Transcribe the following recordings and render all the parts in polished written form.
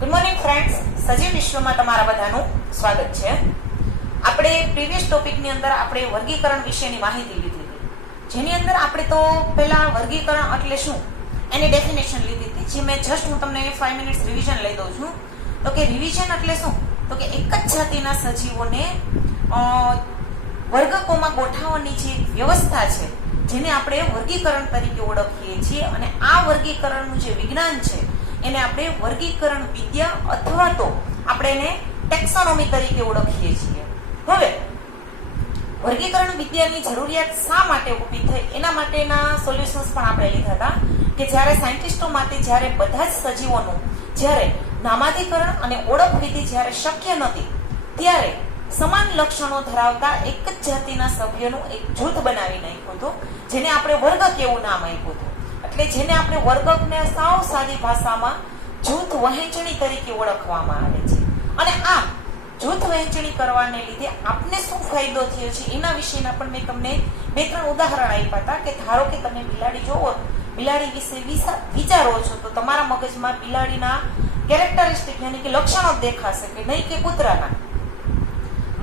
Good morning friends, સજીવ વિશ્વમાં તમારા બધાનું સ્વાગત છે. આપણે પ્રીવિયસ ટોપિકની અંદર આપણે વર્ગીકરણ વિશેની માહિતી લીધી હતી, જેની અંદર આપણે તો પહેલા વર્ગીકરણ એટલે શું એની ડેફિનેશન લીધી હતી, જે મેં જસ્ટ હું તમને 5 મિનિટ્સ રિવિઝન લઈ દઉં છું. તો કે રિવિઝન એટલે શું? તો કે એક જ જાતિના સજીવોને વર્ગકોમાં ગોઠવવાની જે વ્યવસ્થા છે, જેને આપણે વર્ગીકરણ તરીકે ઓળખીએ છીએ. અને આ વર્ગીકરણનું જે વિજ્ઞાન છે એને આપણે વર્ગીકરણ વિદ્યા અથવા તો આપણે એને ટેક્સોનોમી તરીકે ઓળખીએ છીએ. હવે વર્ગીકરણ વિદ્યાની જરૂરિયાત શા માટે ઊભી થઈ એના માટેના સોલ્યુશન્સ પણ આપણે લીધા હતા કે જ્યારે સાયન્ટિસ્ટો માટે જ્યારે બધા જ સજીવોનું જ્યારે નામાધિકરણ અને ઓળખ વિધિ જ્યારે શક્ય નહોતી, ત્યારે સમાન લક્ષણો ધરાવતા એક જ જાતિના સભ્યોનું એક જૂથ બનાવી નાખ્યું હતું, જેને આપણે વર્ગક એવું નામ આપ્યું હતું. એટલે જેને આપણે વર્ગકને સાવ સાદી ભાષામાં જૂથ વહેંચણી તરીકે ઓળખવામાં આવે છે. અને આ જૂથ વહેંચણી કરવાને લીધે આપને શું ફાયદો થયો છે એના વિશેના પણ મેં તમને 2-3 ઉદાહરણ આપ્યા હતા. કે ધારો કે તમે બિલાડી જોવો, બિલાડી વિશે વિચારો છો તો તમારા મગજમાં બિલાડીના કેરેક્ટરિસ્ટિક યાની કે લક્ષણો દેખાશે કે નહીં કે કૂતરાના.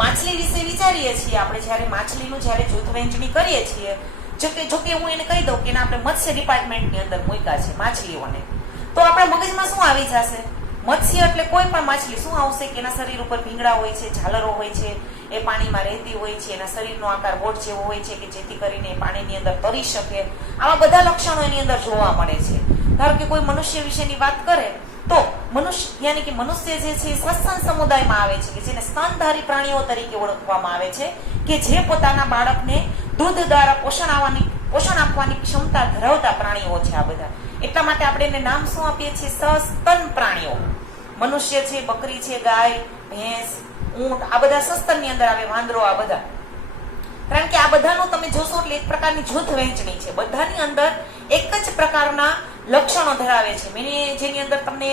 માછલી વિશે વિચારીએ છીએ આપણે, જ્યારે માછલીનું જ્યારે જૂથ વહેંચણી કરીએ છીએ, જોકે હું એને કહી દઉં કે આપણે મત્સ્ય ડિપાર્ટમેન્ટની અંદર મૂક્યા છે માછલીઓને, તો આપણા મગજમાં શું આવી જશે? મત્સ્ય એટલે કોઈ પણ માછલી શું આવશે કે એના શરીર ઉપર ભીંગડા હોય છે, ઝાલરો હોય છે, એ પાણીમાં રહેતી હોય છે, એના શરીરનો આકાર બોટ જેવો હોય છે કે જેથી કરીને એ પાણીની અંદર તરી શકે. આવા બધા લક્ષણો એની અંદર જોવા મળે છે. ધારો કે કોઈ મનુષ્ય વિશેની વાત કરે તો મનુષ્ય યાની કે મનુષ્ય જે છે એ સસ્તન સમુદાયમાં આવે છે, કે જેને સ્તનધારી પ્રાણીઓ તરીકે ઓળખવામાં આવે છે, કે જે પોતાના બાળકને દૂધ દ્વારા પોષણ આપવાની ક્ષમતા ધરાવતા પ્રાણીઓ છે આ બધા. એટલા માટે આપણે એને નામ શું આપીએ છીએ? સસ્તન પ્રાણીઓ. મનુષ્ય છે, બકરી છે, ગાય, ભેંસ, ઊંટ, આ બધા સસ્તનની અંદર આવે, વાંદરો, આ બધા. કારણ કે આ બધાનું તમે જોશો એટલે એક પ્રકારની જૂથ વહેંચણી છે, બધાની અંદર એક જ પ્રકારના લક્ષણો ધરાવે છે. જેની અંદર તમને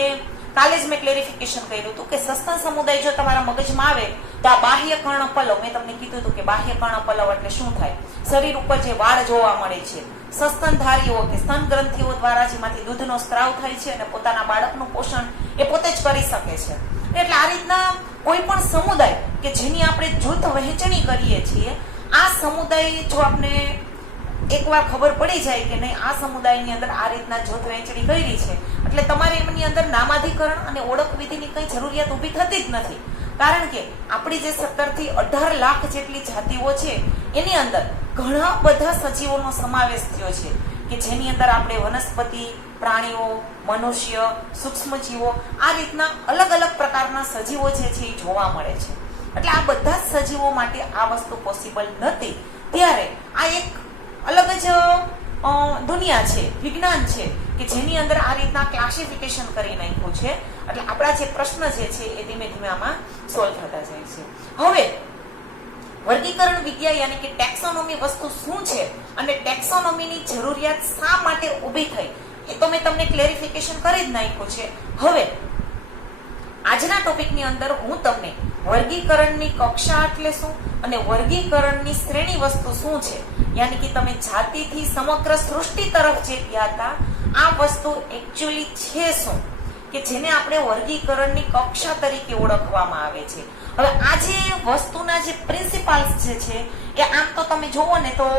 કાલે જ મેં ક્લેરિફિકેશન કર્યું હતું કે સસ્તન સમુદાય જો તમારા મગજમાં આવે તો આ બાહ્ય કર્ણપલવ, મેં તમને કીધું હતું કે બાહ્ય કર્ણપલવ એટલે શું થાય? શરીર ઉપર જે વાળ જોવા મળે છે, સસ્તનધારીઓ કે સ્તન ગ્રંથિઓ દ્વારા જેમાંથી દૂધનો સ્ત્રાવ થાય છે અને પોતાના બાળકનું પોષણ એ પોતે જ કરી શકે છે. એટલે આ રીતના કોઈ પણ સમુદાય કે જેની આપણે જૂથ વહેંચણી કરીએ છીએ, આ સમુદાય જો આપણે એકવાર ખબર પડી જાય કે નહીં આ સમુદાયની અંદર આ રીતના જૂથ વહેંચણી કરી છે, એટલે તમારે એમની અંદર નામાધિકરણ અને ઓળખ વિધિની કઈ જરૂરિયાત ઊભી થતી જ નથી. કારણ કે આપણી જે 17 થી 18 લાખ જેટલી જાતિઓ છે એની અંદર ઘણા બધા સજીવોનો સમાવેશ થયો છે, કે જેની અંદર આપણે વનસ્પતિ, પ્રાણીઓ, મનુષ્ય, સૂક્ષ્મજીવો, આ રીતના અલગ અલગ પ્રકારના સજીવો જે છે એ જોવા મળે છે. એટલે આ બધા જ સજીવો માટે આ વસ્તુ પોસિબલ નથી. ત્યારે આ એક અલગ જ દુનિયા છે, વિજ્ઞાન છે, કે જેની અંદર આ રીતના ક્લાસિફિકેશન કરી નાખ્યું છે. એટલે આપણા જે પ્રશ્ન જે છે એ ધીમે ધીમે આમાં સોલ્વ થતા જાય છે. હવે વર્ગીકરણ વિદ્યા યાની કે ટેક્સોનોમી વસ્તુ શું છે અને ટેક્સોનોમીની જરૂરિયાત શા માટે ઊભી થઈ એ તો મેં તમને ક્લેરિફિકેશન કરી જ નાખ્યું છે. હવે આજના ટોપિકની અંદર હું તમને વર્ગીકરણની કક્ષા એટલે શું અને વર્ગીકરણની શ્રેણી વસ્તુ શું છે, યાની કે તમે જાતિથી સમગ્ર સૃષ્ટિ તરફ જે ગયા હતા, આ વસ્તુ એકચ્યુઅલી છે શું, કે જેને આપણે વર્ગીકરણની કક્ષા તરીકે ઓળખવામાં આવે છે. હવે આ જે વસ્તુના જે પ્રિન્સિપાલ્સ જે છે એ આમ તો તમે જોવો ને તો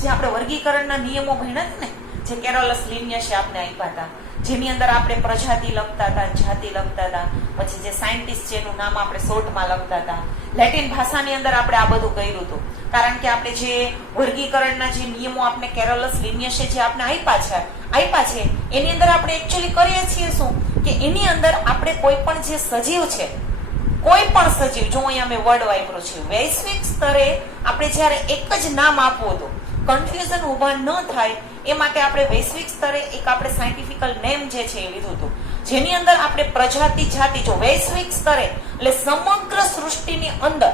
જે આપણે વર્ગીકરણના નિયમો ભણ્યા ને, જે કેરોલસ લિનિયસે આપણે આપ્યા હતા, જેની અંદર આપણે પ્રજાતિ લખતા હતા, જાતિ લખતા હતા, પછી જે સાયન્ટિસ્ટ છે એનું નામ આપણે શોર્ટમાં લખતા હતા. લેટિન ભાષાની અંદર આપણે આ બધું કર્યું હતું, કારણ કે આપણે જે વર્ગીકરણના જે નિયમો આપણે કેરોલસ લિનિયસે જે આપણે આપ્યા છે એની અંદર આપણે એકચ્યુઅલી કરીએ છીએ શું કે એની અંદર આપણે કોઈ પણ જે સજીવ છે, કોઈ પણ સજીવ, જો અહીંયા મેં વર્ડ વાપર્યો છે, વૈશ્વિક સ્તરે આપણે જ્યારે એક જ નામ આપવું હતું, કન્ફ્યુઝન ઊભા ન થાય એ માટે આપણે વૈશ્વિક સ્તરે એક આપણે સાયન્ટિફિકલ નેમ જે છે એ લીધું હતું, જેની અંદર આપણે પ્રજાતિ, જાતિ, જો વૈશ્વિક સ્તરે એટલે સમગ્ર સૃષ્ટિની અંદર.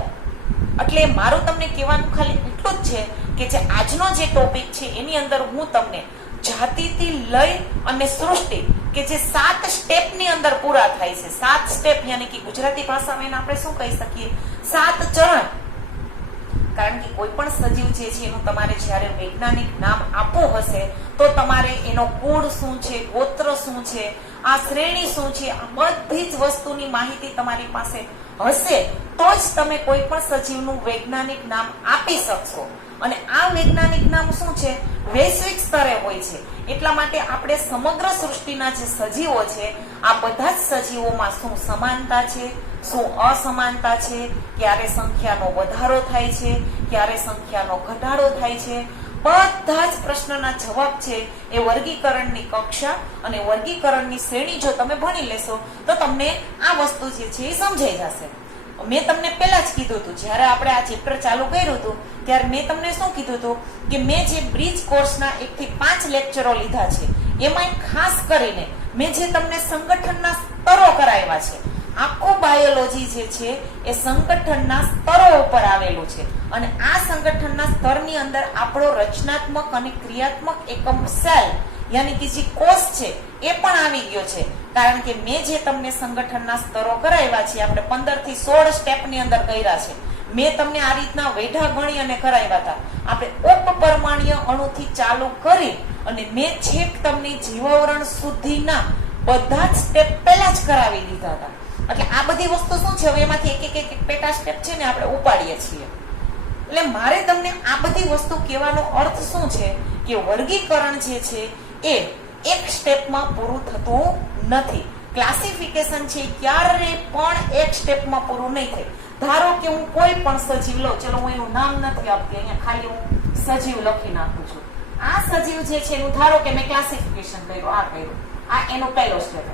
એટલે મારું તમને કહેવાનું ખાલી એટલું જ છે કે જે આજનો જે ટોપિક છે એની અંદર હું તમને જાતિથી લઈ અને સૃષ્ટિ કે જે 7 સ્ટેપની અંદર પૂરા થાય છે, 7 સ્ટેપ યાની કે ગુજરાતી ભાષામાં આપણે શું કહી શકીએ, 7 ચરણ. કારણ કે કોઈ પણ સજીવ જે છે એનું તમારે જ્યારે વૈજ્ઞાનિક નામ આપવું હશે તો તમારે એનો કુળ શું છે, ગોત્ર શું છે, આ શ્રેણી શું છે, આ બધી જ વસ્તુની માહિતી તમારી પાસે હશે તો જ તમે કોઈ પણ સજીવનું વૈજ્ઞાનિક નામ આપી શકશો. અને આ વૈજ્ઞાનિક નામ શું છે, વૈશ્વિક સ્તરે હોય છે. એટલા માટે આપણે સમગ્ર સૃષ્ટિના જે સજીવો છે આ બધા જ સજીવોમાં શું સમાનતા છે, શું અસમાનતા છે, ક્યારે સંખ્યાનો વધારો થાય છે, ક્યારે સંખ્યાનો ઘટાડો થાય છે, બધા જ પ્રશ્નના જવાબ છે એ વર્ગીકરણની કક્ષા અને વર્ગીકરણની શ્રેણી જો તમે ભણી લેશો તો તમને આ વસ્તુ જે છે એ સમજાઈ જશે. મેં તમને પહેલા જ કીધું હતું, જ્યારે આપણે આ ચેપ્ટર ચાલુ કર્યું હતું ત્યારે મેં તમને શું કીધું હતું કે મેં જે બ્રિજ કોર્સના 1 થી 5 લેક્ચરો લીધા છે એમાં ખાસ કરીને મેં જે તમને સંગઠનના સ્તરો કરાવ્યા છે, આખું બાયોલોજી જે છે એ સંગઠનના સ્તરો ઉપર આવેલું છે. અને આ સંગઠનના સ્તરની અંદર આપણો રચનાત્મક અને ક્રિયાત્મક એકમ સેલ યાની કે જે કોષ છે એ પણ આવી ગયો છે. કારણ કે મેં જે તમને સંગઠનના સ્તરો કરાવ્યા છે, આપણે 15 થી 16 સ્ટેપની અંદર કર્યા છે. મેં તમને આ રીતના વેઢા ગણી અને કરાવ્યા હતા. આપણે ઉપપરમાણ્ય અણુથી ચાલુ કરી અને મેં છેક તમને જીવાવરણ સુધીના બધા જ સ્ટેપ પહેલા જ કરાવી દીધા હતા. એટલે આ બધી વસ્તુ શું છે, હવે એમાંથી એક પેટા સ્ટેપ છે ને આપણે ઉપાડીએ છીએ. એટલે મારે તમને આ બધી વસ્તુ કહેવાનો અર્થ શું છે કે વર્ગીકરણ જે છે એ એક સ્ટેપમાં પૂરું થતું નથી. ક્લાસિફિકેશન છે ક્યારે પણ એક સ્ટેપમાં પૂરું નહીં થાય. ધારો કે હું કોઈ પણ સજીવ લઉં, ચલો હું એનું નામ નથી આપતી, અહીંયા ખાલી હું સજીવ લખી નાખું છું. આ સજીવ જે છે એનું ધારો કે મેં ક્લાસિફિકેશન કર્યું, આ એનો પહેલો સ્ટેપ.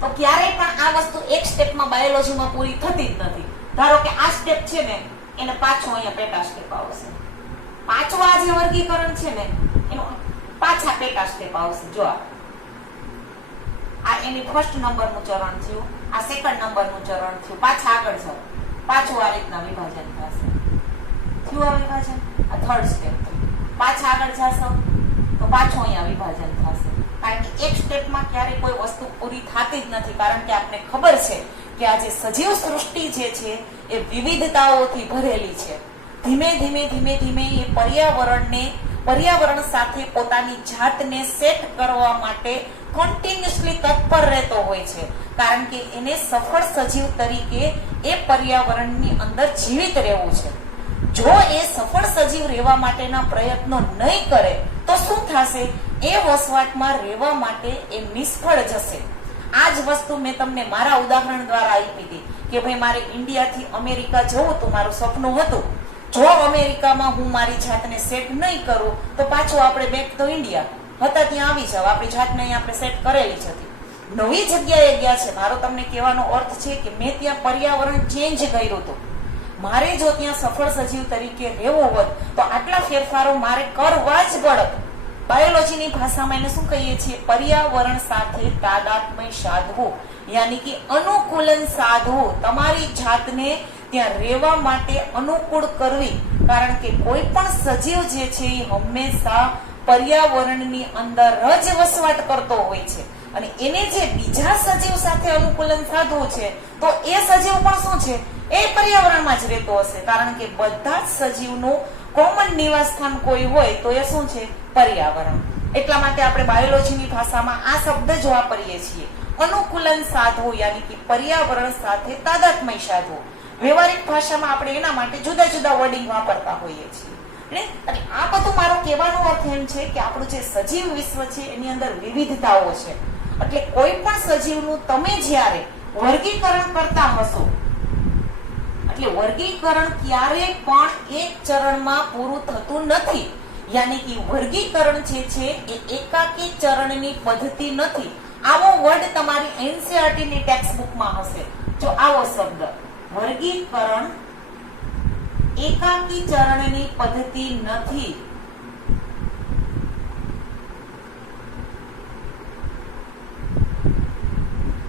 તો ક્યારેય પણ આ વસ્તુ એક સ્ટેપમાં બાયોલોજીમાં પૂરી થતી જ નથી. ધારો કે આ સ્ટેપ છે ને એને પાછો અહીંયા પેટા સ્ટેપ આવશે. પાંચમા જે વર્ગીકરણ છે ને એનો પાછા પેટા સ્ટેપ આવશે. જો આ એની ફર્સ્ટ નંબરનું ચરણ થયું, આ સેકન્ડ નંબરનું ચરણ થયું, પાછા આગળ જાઓ, પાછું આ રીતના વિભાજન થશે. થયું આ વિભાજન, આ થર્ડ સ્ટેપ થયું. પાછા આગળ જશો તો પાછું અહીંયા વિભાજન થશે. કારણ કે એક સ્ટેપમાં ક્યારેય કોઈ વસ્તુ પૂરી થતી જ નથી. કારણ કે આપને ખબર છે કે આ જે સજીવ સૃષ્ટિ જે છે એ વિવિધતાઓથી ભરેલી છે. ધીમે ધીમે એ પર્યાવરણ સાથે પોતાની જાતને સેટ કરવા માટે કન્ટિન્યુઅસલી તત્પર રહેતો હોય છે. કારણ કે એને સફળ સજીવ તરીકે એ પર્યાવરણની અંદર જીવિત રહેવું છે. જો એ સફળ સજીવ રહેવા માટેના પ્રયત્નો નહીં કરે તો શું થશે, એ વસવાટમાં રહેવા માટે એ નિષ્ફળ જશે. આ જ વસ્તુ મેં તમને મારા ઉદાહરણ દ્વારા આપી હતી કે ભાઈ મારે ઇન્ડિયાથી અમેરિકા જવું હતું, મારું સપનું હતું. જો અમેરિકામાં હું મારી જાતને સેટ નહીં કરું તો પાછું આપણે બેક તો ઇન્ડિયા હતા ત્યાં આવી જાવ. આપણી જાતને અહીંયા આપણે સેટ કરેલી જ હતી, નવી જગ્યાએ ગયા છે. મારો તમને કહેવાનો અર્થ છે કે મેં ત્યાં પર્યાવરણ ચેન્જ કર્યું હતું. મારે જો ત્યાં સફળ સજીવ તરીકે રહેવું હોત તો આટલા ફેરફારો મારે કરવા જ પડત. બાયોલોજીની ભાષામાં એને શું કહીએ છીએ, પર્યાવરણ સાથે તાદાત્મ્ય સાધવું, યાની કે અનુકૂલન સાધવું, તમારી જાતને ત્યાં રહેવા માટે અનુકૂળ કરવી. કારણ કે કોઈ પણ સજીવ જે છે એ હંમેશા પર્યાવરણની અંદર જ વસવાટ કરતો હોય છે. અને એને જે બીજા સજીવ સાથે અનુકૂલન સાધવું છે તો એ સજીવ પણ શું છે, એ પર્યાવરણમાં જ રહેતો હશે. કારણ કે બધા જ સજીવનું કોમન નિવાસસ્થાન કોઈ હોય તો એ શું છે, પર્યાવરણ. એટલા માટે આપણે બાયોલોજીની ભાષામાં આ શબ્દ જ વાપરીએ છીએ, અનુકૂલન સાધવું, યાની કે પર્યાવરણ સાથે તાદાત્મ્ય સાધવું. વ્યવહારિક ભાષામાં આપણે એના માટે જુદા જુદા વર્ડિંગ વાપરતા હોઈએ છીએ. અને આ બધું મારો કહેવાનો અર્થ એમ છે કે આપણું જે સજીવ વિશ્વ છે એની અંદર વિવિધતાઓ છે. એટલે કોઈ પણ સજીવનું તમે જ્યારે વર્ગીકરણ કરતા હશો, એટલે વર્ગીકરણ ક્યારે પણ એક ચરણમાં પૂરું થતું નથી. યાની કે વર્ગીકરણ જે છે એ એકાકી ચરણની પદ્ધતિ નથી. આવો વર્ડ તમારી એનસીઈઆરટી ની ટેક્સ્ટ બુકમાં હશે. જો આવો શબ્દ વર્ગીકરણ એકાકી ચરણની પદ્ધતિ નથી.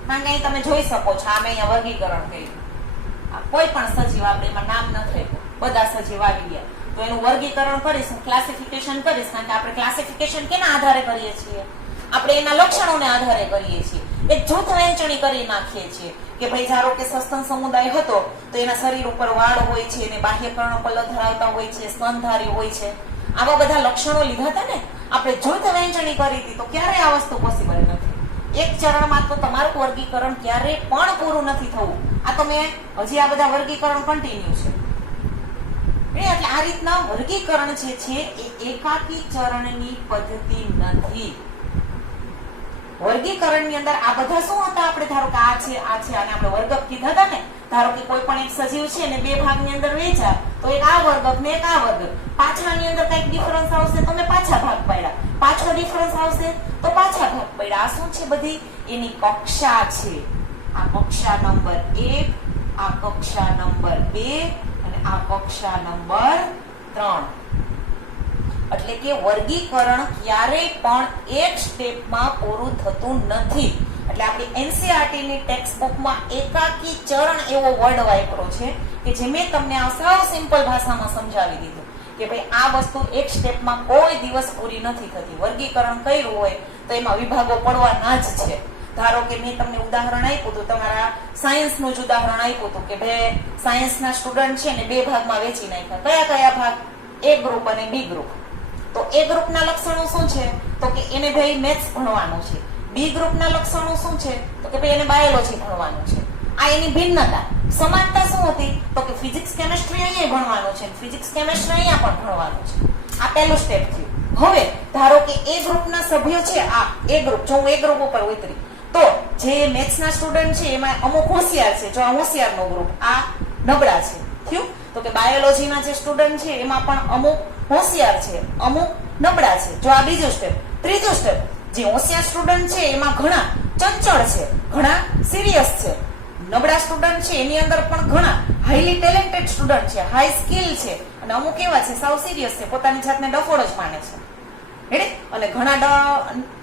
અહીં તમે જોઈ શકો છો, આ મેં અહીંયા વર્ગીકરણ કર્યું. કોઈ પણ સજીવ આપણે એમાં નામ નથી, બધા સજીવ આવી ગયા તો એનું વર્ગીકરણ કરીશ, ક્લાસિફિકેશન કરીશ. કારણ કે આપણે ક્લાસિફિકેશન કેના આધારે કરીએ છીએ, આપણે એના લક્ષણોને આધારે કરીએ છીએ. એક જૂથ વહેંચણી કરી નાખીએ છીએ કે ભાઈ ધારો કે સસ્તન સમુદાય હતો તો એના શરીર ઉપર વાળ હોય છે અને બાહ્ય કર્ણપલ્લ ધરાવતા હોય છે, સ્તનધારી હોય છે, આવા બધા લક્ષણો લીધા હતા ને આપણે જૂથ વહેંચણી કરી હતી. તો ક્યારે આ વસ્તુ પોસિબલ નથી. એક ચરણમાં તો તમારું વર્ગીકરણ ક્યારે પણ પૂરું નથી થવું. આ તો મેં હજી આ બધા વર્ગીકરણ કન્ટિન્યુ છે. એટલે આ રીતના વર્ગીકરણ જે છે એ એકાકી ચરણની પદ્ધતિ નથી. વર્ગીકરણની અંદર આ બધા શું હતા, આપણે ધારો કે આ છે અને આપણે વર્ગક કીધા હતા ને, ધારો કે કોઈ પણ એક સજીવ છે ને બે ભાગની અંદર વહેંચ્યા તો એક આ વર્ગક ને એક આ વર્ગક. પાછળની અંદર કઈક ડિફરન્સ આવશે તો મેં પાછા ભાગ પાડ્યા, પાછો ડિફરન્સ આવશે તો પાછા ભાગ પાડ્યા. આ શું છે, બધી એની કક્ષા છે. આ કક્ષા નંબર 1, આ કક્ષા નંબર 2 અને આ કક્ષા નંબર 3. એટલે કે વર્ગીકરણ ક્યારેય પણ એક સ્ટેપમાં પૂરું થતું નથી. એટલે આપણી એનસીઈઆરટી ની ટેક્સ્ટ બુકમાં એકાકી ચરણ એવો વર્ડ વાપરો છે કે જે મેં તમને આ સાવ સિમ્પલ ભાષામાં સમજાવી દીધું કે ભાઈ આ વસ્તુ એક સ્ટેપમાં કોઈ દિવસ પૂરી નથી થતી. વર્ગીકરણ કર્યું હોય તો એમાં વિભાગો પડવાના જ છે. ધારો કે મેં તમને ઉદાહરણ આપ્યું હતું, તમારા સાયન્સનું જ ઉદાહરણ આપ્યું હતું કે ભાઈ સાયન્સના સ્ટુડન્ટ છે ને બે ભાગમાં વેચી નાખ્યા. કયા કયા ભાગ? એ ગ્રુપ અને બી ગ્રુપ. તો એ ગ્રુપના લક્ષણો શું છે? તો કે એને ભાઈ મેથ્સ ભણવાનું છે. બી ગ્રુપના લક્ષણો શું છે? તો કે ભાઈ એને બાયોલોજી ભણવાનું છે. આ એની ભિન્નતા. સમાનતા શું હતી? તો કે ફિઝિક્સ કેમેસ્ટ્રી અહીંયા ભણવાનું છે, ફિઝિક્સ કેમેસ્ટ્રી અહીંયા પણ ભણવાનું છે. આ પહેલું સ્ટેપ થયું. હવે ધારો કે એ ગ્રુપના સભ્યો છે, આ એ ગ્રુપ, જો હું એ ગ્રુપ ઉપર ઉતરી તો જે મેથ્સના સ્ટુડન્ટ છે એમાં અમુક હોશિયાર છે, જો આ હોશિયારનો ગ્રુપ, આ નબળા છે. થયું? તો કે બાયોલોજીના જે સ્ટુડન્ટ છે એમાં પણ અમુક હોશિયાર છે, અમુક નબળા છે. જો આ બીજું સ્ટેપ. ત્રીજું સ્ટેપ, જે હોશિયાર સ્ટુડન્ટ છે એમાં ઘણા ચંચળ છે, ઘણા સિરિયસ છે. નબળા સ્ટુડન્ટ છે એની અંદર પણ ઘણા હાઈલી ટેલેન્ટેડ સ્ટુડન્ટ છે, હાઈ સ્કિલ છે, અને અમુક એવા છે સાવ સિરિયસ છે, પોતાની જાતને ડફોડ જ માને છે. અને ઘણા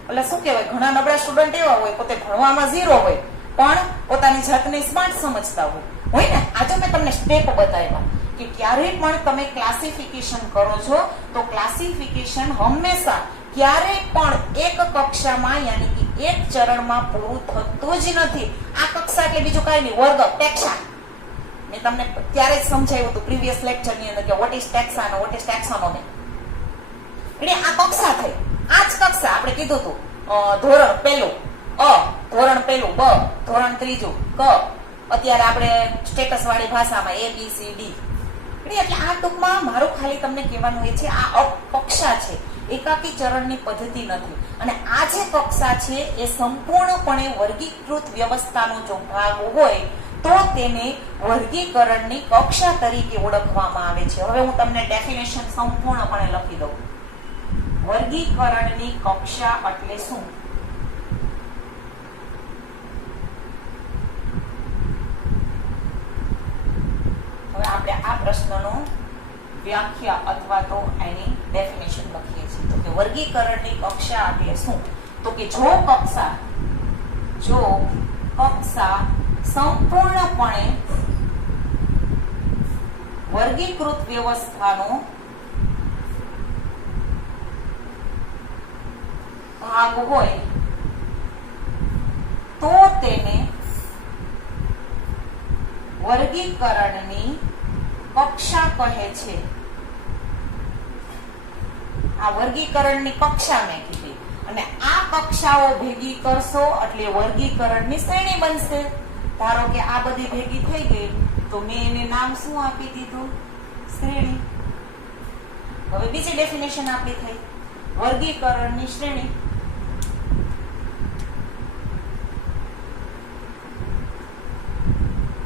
એટલે શું કહેવાય, ઘણા નબળા સ્ટુડન્ટ એવા હોય પોતે ભણવામાં 0 હોય પણ પોતાની જાતને સ્માર્ટ સમજતા હોય ને. આજે મેં તમને સ્ટેપ બતાવ્યા કે ક્યારે પણ તમે ક્લાસિફિકેશન કરો છો તો ક્લાસિફિકેશન હંમેશા ક્યારે પણ એક કક્ષામાં યાની કે એક ચરણમાં પૂરું થતું જ નથી. આ કક્ષા એટલે બીજું કઈ નહીં, વર્ગ, ટેક્સા. મેં તમને ત્યારે જ સમજાવ્યું હતું પ્રીવિયસ લેક્ચરની અંદર કે વોટ ઇઝ ટેક્સા અને વોટ ઇઝ ટેક્સોનોમી. એટલે આ કક્ષા થઈ. આ જ કક્ષા આપણે કીધું હતું ધોરણ પહેલું અ, ધોરણ પહેલું બ, ધોરણ ત્રીજું ક, અત્યારે આપણે સ્ટેટસ વાળી ભાષામાં A B C D. એટલે આ ટૂંકમાં મારું ખાલી તમને કહેવાનું એ છે આ કક્ષા છે, એકાકી ચરણની પદ્ધતિ નથી. અને આ જે કક્ષા છે એ સંપૂર્ણપણે વર્ગીકૃત વ્યવસ્થાનો જો ભાગ હોય તો તેને વર્ગીકરણની કક્ષા તરીકે ઓળખવામાં આવે છે. હવે હું તમને ડેફિનેશન સંપૂર્ણપણે લખી દઉં. વર્ગીકરણની કક્ષા એટલે શું? હવે આપણે આ પ્રશ્નનો વ્યાખ્યા અથવા તો એની ડેફિનેશન લખીએ છીએ. તો કે વર્ગીકરણની કક્ષા એટલે શું? તો કે જો કક્ષા સંપૂર્ણપણે વર્ગીકૃત વ્યવસ્થાનો ભાગ હોય તો તેને વર્ગીકરણની કક્ષા કહે છે. આ વર્ગીકરણની કક્ષા મેં કીધી અને આ કક્ષાઓ ભેગી કરશો એટલે વર્ગીકરણની શ્રેણી બનશે. ધારો કે આ બધી ભેગી થઈ ગઈ તો મેં એને નામ શું આપી દીધું? શ્રેણી. હવે બીજી ડેફિનેશન આપી થઈ વર્ગીકરણની શ્રેણી.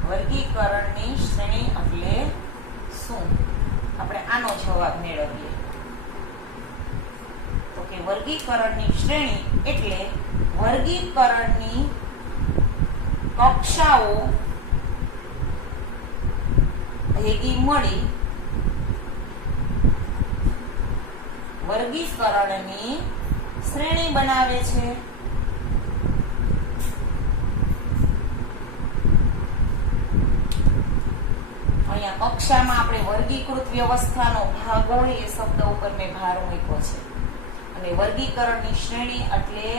વર્ગીકરણની શ્રેણી એટલે શું? આપણે આનો જવાબ મેળવીએ તો કે વર્ગીકરણની શ્રેણી એટલે વર્ગીકરણની કક્ષાઓ ભેગી મળી વર્ગીકરણની શ્રેણી બનાવે છે. અહીંયા કક્ષામાં આપણે વર્ગીકૃત વ્યવસ્થાનો ભાગ હોય એ શબ્દ ઉપર મેં ભાર મૂક્યો છે. અને વર્ગીકરણની શ્રેણી એટલે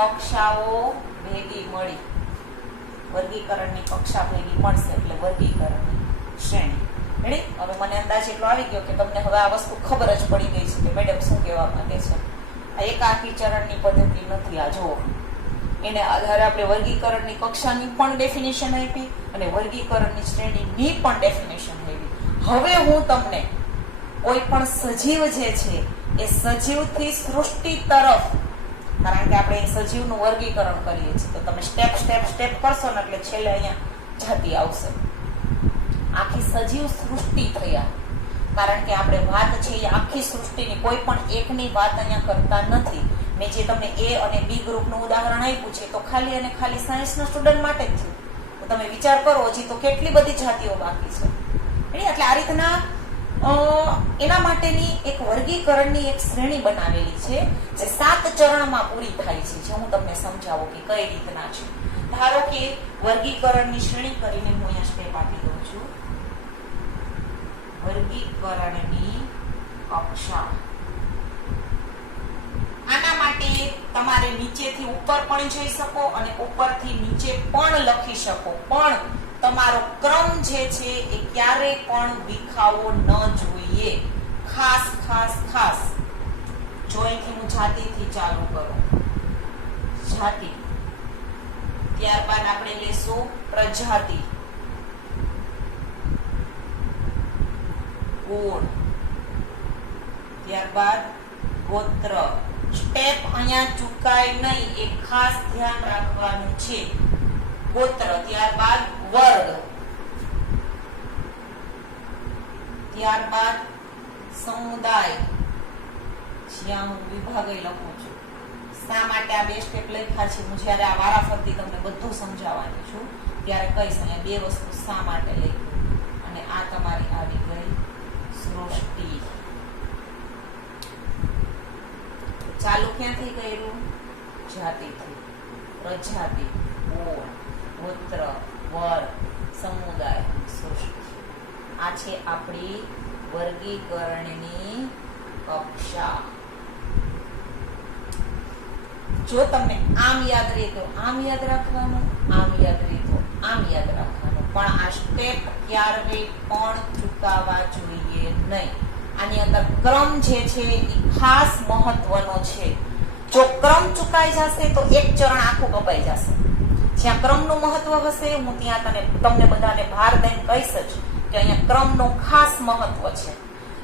કક્ષાઓ ભેગી મળી, વર્ગીકરણની કક્ષા ભેગી મળશે એટલે વર્ગીકરણની શ્રેણી. રેડી? હવે મને અંદાજ એટલો આવી ગયો કે તમને હવે આ વસ્તુ ખબર જ પડી ગઈ છે કે મેડમ શું કહેવા માંગે છે. આ એકાકી ચરણની પદ્ધતિ નથી. આ જુઓ, એને આધારે આપણે વર્ગીકરણની કક્ષાની પણ ડેફિનેશન આપી અને વર્ગીકરણની શ્રેણીની પણ ડેફિનેશન આપી. હવે હું તમને કોઈ પણ સજીવ જે છે એ સજીવથી સૃષ્ટિ તરફ, કારણ કે આપણે સજીવનું વર્ગીકરણ કરીએ છીએ તો તમે સ્ટેપ સ્ટેપ સ્ટેપ કરશો ને એટલે છેલ્લે અહીંયા જાતિ આવશે. આખી સજીવ સૃષ્ટિ થયા, કારણ કે આપણે વાત છે એ આખી સૃષ્ટિની, કોઈ પણ એકની વાત અહીંયા કરતા નથી. મેં જે તમને એ અને બી ગ્રુપનું ઉદાહરણ આપ્યું છે તો ખાલી અને ખાલી સાયન્સના સ્ટુડન્ટ માટે જ છે. તો તમે વિચાર કરો, હજી તો કેટલી બધી જાતિઓ બાકી છે. એટલે આ રીતના એના માટેની એક વર્ગીકરણની એક શ્રેણી બનાવેલી છે જે 7 ચરણમાં પૂરી થાય છે, જે હું તમને સમજાવું કે કઈ રીતના છે. ધારો કે વર્ગીકરણની શ્રેણી કરીને હું અહીંયા સ્ટેપ આપી દઉં છું. વર્ગીકરણની કક્ષા. આના માટે તમારે નીચેથી ઉપર પણ જઈ શકો અને ઉપરથી નીચે પણ લખી શકો, પણ તમારો ક્રમ જે છે એ ક્યારેય પણ વિખાવો ન જોઈએ. ખાસ ખાસ ખાસ જો અહીંથી હું જાતિથી ચાલુ કરું, જાતિ, ત્યારબાદ આપણે લેશું પ્રજાતિ, કુળ, ત્યારબાદ ગોત્ર. સ્ટેપ અહીંયા ચૂકાય નહીં, એ ખાસ ધ્યાન રાખવાનું છે. ગોત્ર, ત્યારબાદ વર્ગ, ત્યારબાદ સમુદાય, જ્યાં હું વિભાગે લખું છું. શા માટે આ 2 સ્ટેપ લખ્યા છે, હું જ્યારે આ વારાફરતી તમને બધું સમજાવવાની છું ત્યારે કહીશ. અહીંયા 2 વસ્તુ શા માટે લખ્યું, અને આ તમારી આવી ગઈ સૃષ્ટિ. ચાલુ ક્યાંથી કર્યું? જાતિથી. પ્રજાતિ, કુળ, ગોત્ર, વર્ગ, સમુદાય, સૃષ્ટિ. આ છે આપણી વર્ગીકરણની કક્ષા. જો તમને આમ યાદ રહે તો આમ યાદ રાખવાનું, આમ યાદ રહે તો આમ યાદ રાખવાનું, પણ આ સ્ટેપ ક્યારેય પણ ચૂકાવા જોઈએ નહીં. આની અંદર ક્રમ જે છે એ ખાસ મહત્વનો છે. જો ક્રમ ચૂકાઈ જશે તો એક ચરણ આખું કપાઈ જશે. જ્યાં ક્રમનું મહત્વ હશે હું ત્યાં તમને બધાને ભાર દઈને કહીશ જ કે અહીંયા ક્રમનું ખાસ મહત્વ છે.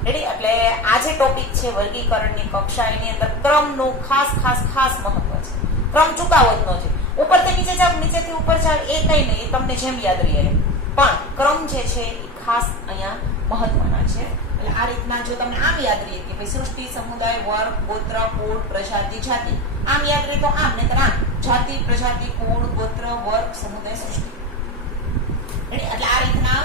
રેડી? એટલે આ જે ટોપિક છે વર્ગીકરણની કક્ષા, એની અંદર ક્રમનું ખાસ ખાસ ખાસ મહત્વ છે. ક્રમ ચૂકાવો જ ન છે. ઉપરથી નીચે જાવ, નીચેથી ઉપર જાવ, એ કઈ નહીં, એ તમને જેમ યાદ રહે. પણ ક્રમ જે છે એ ખાસ અહીંયા મહત્વના છે. એટલે આ રીતના જો તમને આમ યાદ રહે કે ભાઈ સૃષ્ટિ, સમુદાય, વર્ગ, ગોત્ર, કુળ, પ્રજાતિ, જાતિ, આમ યાદ રહે તો આમ, નહીતર આમ. જાતિ, પ્રજાતિ, કુળ, ગોત્ર, વર્ગ, સમુદાય, સૃષ્ટિ. એટલે આ રીતના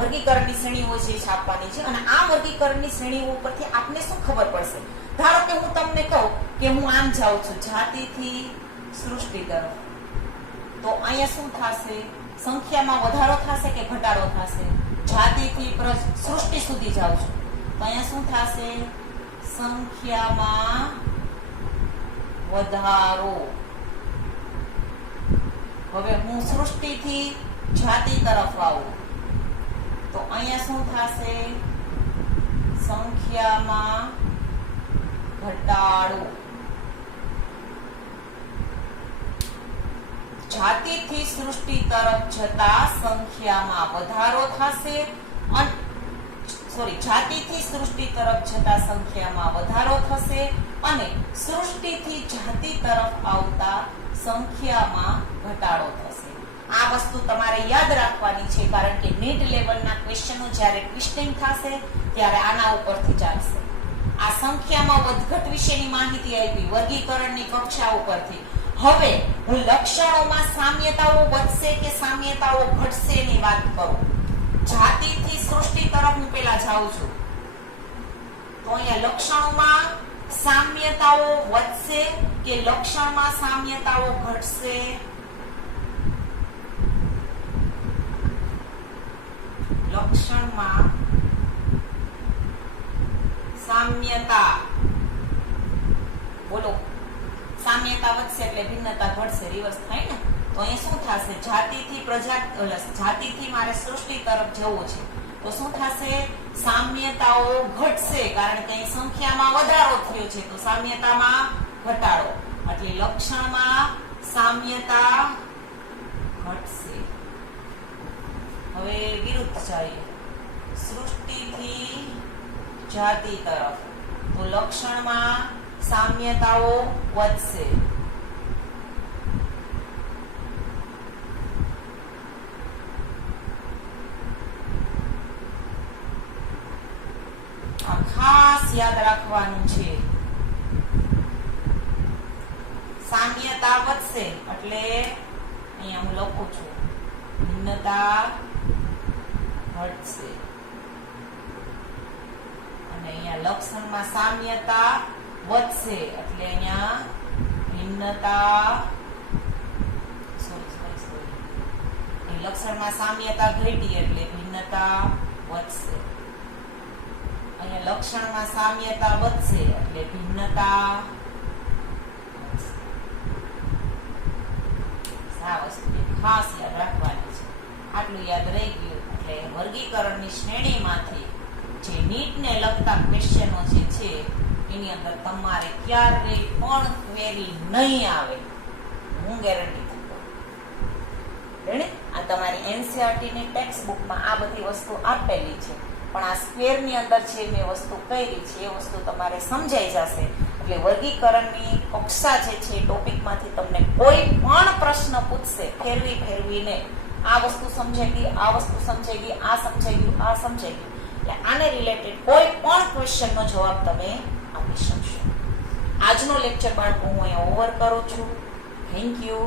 વર્ગીકરણની શ્રેણીઓ જે છાપવાની છે. અને આ વર્ગીકરણની શ્રેણીઓ ઉપરથી આપને શું ખબર પડશે? ધારો કે હું તમને કહું કે હું આમ જાઉં છું જાતિથી સૃષ્ટિ તરફ, તો અહીંયા શું થશે? સંખ્યામાં વધારો થશે કે ઘટાડો થશે? જાતિથી સૃષ્ટિ સુધી જાઉં છું તો અહીંયા શું થશે? સંખ્યામાં વધારો. હવે હું સૃષ્ટિથી જાતિ તરફ આવું તો અહીંયા શું થશે? સંખ્યામાં ઘટાડો. જાતિથી સૃષ્ટિ તરફ જતા સંખ્યામાં વધારો થશે, જાતિથી સૃષ્ટિ તરફ જતા સંખ્યામાં વધારો થશે અને સૃષ્ટિથી જાતિ તરફ આવતા સંખ્યામાં ઘટાડો થશે. આ વસ્તુ તમારે યાદ રાખવાની છે, કારણ કે નીટ લેવલના ક્વેશ્ચનો જ્યારે ટ્વિસ્ટિંગ થશે ત્યારે આના ઉપરથી ચાલશે. આ સંખ્યામાં વધઘટ વિશેની માહિતી આપી વર્ગીકરણની કક્ષા ઉપરથી. હવે હું લક્ષણોમાં સામ્યતાઓ વધશે કે સામ્યતાઓ ઘટશે ની વાત કરું. જાતિથી સૃષ્ટિ તરફ હું પેલા જાઉં છું તો અહીંયા લક્ષણોમાં સામ્યતાઓ વધશે કે લક્ષણમાં સામ્યતાઓ ઘટશે? લક્ષણમાં સામ્યતા. બોલો, સામ્યતા વધશે એટલે ભિન્નતા ઘટશે, રિવર્સ થાય ને. તો અહીં શું થશે? જાતિથી મારે સૃષ્ટિ તરફ જવું છે તો શું થશે? સામ્યતાઓ ઘટશે કારણ કે અહીં સંખ્યામાં વધારો થયો છે તો સામ્યતામાં ઘટાડો એટલે લક્ષણમાં સામ્યતા ઘટશે. હવે વિરુદ્ધ જઈએ, સૃષ્ટિથી જાતિ તરફ તો લક્ષણમાં સામ્યતાઓ વધશે. આ ખાસ યાદ રાખવાનું છે. સામ્યતા વધશે એટલે અહીંયા હું લખું છું ભિન્નતા ઘટશે અને અહીંયા લક્ષણમાં સામ્યતા વધશે એટલે અહીંયા ભિન્નતા લક્ષણમાં સામ્યતા ઘટી એટલે ભિન્નતા વધશે. અહીંયા લક્ષણમાં સામ્યતા વધશે એટલે ભિન્નતા વધશે. આ વસ્તુ ખાસ યાદ રાખવાની છે. આટલું યાદ રહી ગયું એટલે વર્ગીકરણની શ્રેણીમાંથી જે નીટને લગતા ક્વેશ્ચનો જે છે એની અંદર તમારે ક્યારેય પણ ક્વેરી નહીં આવે, હું ગેરંટી રેડી. આ તમારી એનસીઈઆરટી ની ટેક્સ્ટ બુકમાં આ બધી વસ્તુ આપેલી છે પણ આ સ્ક્વેર ની અંદર જે મેં વસ્તુ કરી છે એ વસ્તુ તમારે સમજાઈ જશે એટલે વર્ગીકરણની કક્ષા જે છે ટોપિકમાંથી તમને કોઈ પણ પ્રશ્ન પૂછશે ફેરવીને આ વસ્તુ સમજાઈ ગઈ, આ વસ્તુ સમજાઈ ગઈ, આ સમજાઈ ગયું, આ સમજાઈ ગયું એટલે આને રિલેટેડ કોઈ પણ ક્વેશ્ચનનો જવાબ તમે આપી શકશો. આજનો લેક્ચર બાળકો હું અહીંયા ઓવર કરું છું. Thank you.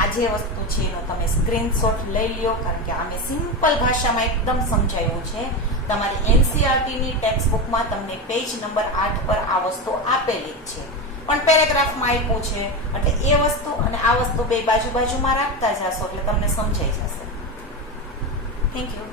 આ જે વસ્તુ છે એનો તમે સ્ક્રીનશોટ લઈ લ્યો કારણ કે આ મેં સિમ્પલ ભાષામાં એકદમ સમજાવ્યું છે. તમારી એનસીઈઆરટી ની ટેક્સ્ટ બુકમાં તમને પેજ નંબર 8 પર આ વસ્તુ આપેલી જ છે પણ પેરેગ્રાફમાં આપ્યું છે એટલે એ વસ્તુ અને આ વસ્તુ બે બાજુમાં રાખતા જશો એટલે તમને સમજાઈ જશે. Thank you.